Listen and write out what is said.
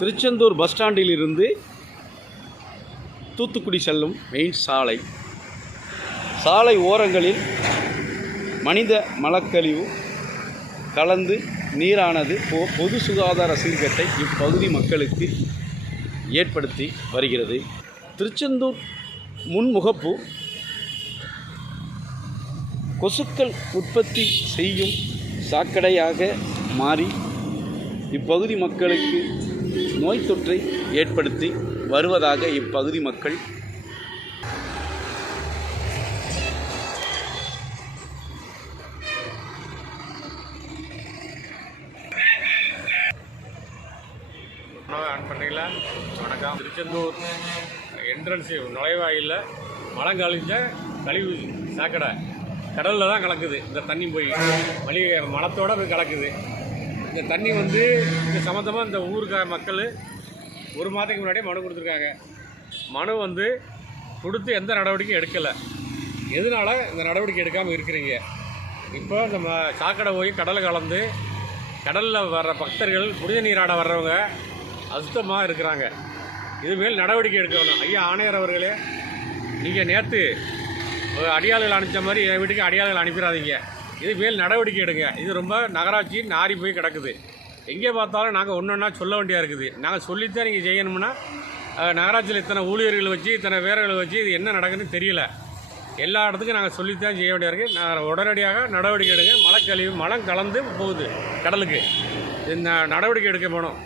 Tiruchendur bus ஸ்டாண்டிலிருந்து Thoothukudi செல்லும் main சாலை ஓரங்களில் மனித மலக்கழிவு கலந்து நீரானது பொது சுகாதார சீர்கேட்டை இப்பகுதி மக்களுக்கு ஏற்படுத்தி வருகிறது. திருச்செந்தூர் முன்முகப்பு கொசுக்கள் உற்பத்தி செய்யும் சாக்கடையாக மாறி இப்பகுதி மக்களுக்கு நோய் தொற்றை ஏற்படுத்தி வருவதாக இப்பகுதி மக்கள் வணக்கம். திருச்செந்தூர் என்ட்ரன்ஸ் நுழைவாயில் மலம் கழிஞ்ச கழிவு சாக்கடை கடலில் தான் கலக்குது. இந்த தண்ணி போய் மலத்தோடு போய் கலக்குது. இந்த தண்ணி இது சம்மந்தமாக இந்த ஊருக்கார மக்கள் ஒரு மாதத்துக்கு முன்னாடியே மனு கொடுத்துருக்காங்க. மனு கொடுத்து எந்த நடவடிக்கையும் எடுக்கலை. எதனால் இந்த நடவடிக்கை எடுக்காமல் இருக்கிறீங்க? இப்போ இந்த சாக்கடை போய் கடலை கலந்து கடலில் வர்ற பக்தர்கள் புனித நீராட வர்றவங்க அசுத்தமாக இருக்கிறாங்க. இதுமேல் நடவடிக்கை எடுக்கணும். ஐயா ஆணையர் அவர்களே, நீங்கள் நேற்று அடியாள்கள் அனுப்பிச்ச மாதிரி என் வீட்டுக்கு அடியாள்கள் அனுப்பிடாதீங்க. இது மேல் நடவடிக்கை எடுங்க. இது ரொம்ப நகராட்சி நாரி போய் கிடக்குது. எங்கே பார்த்தாலும் நாங்கள் ஒன்று ஒன்றா சொல்ல வேண்டியாக இருக்குது. நாங்கள் சொல்லித்தான் நீங்கள் செய்யணும்னா நகராட்சியில் இத்தனை ஊழியர்களை வச்சு இத்தனை வேர்களை வச்சு இது என்ன நடக்குதுன்னு தெரியல. எல்லா இடத்துக்கும் நாங்கள் சொல்லித்தான் செய்ய வேண்டியாக இருக்குது. நான் உடனடியாக நடவடிக்கை எடுங்க. மலம் கலந்து போகுது கடலுக்கு. இந்த நடவடிக்கை எடுக்க போகணும்.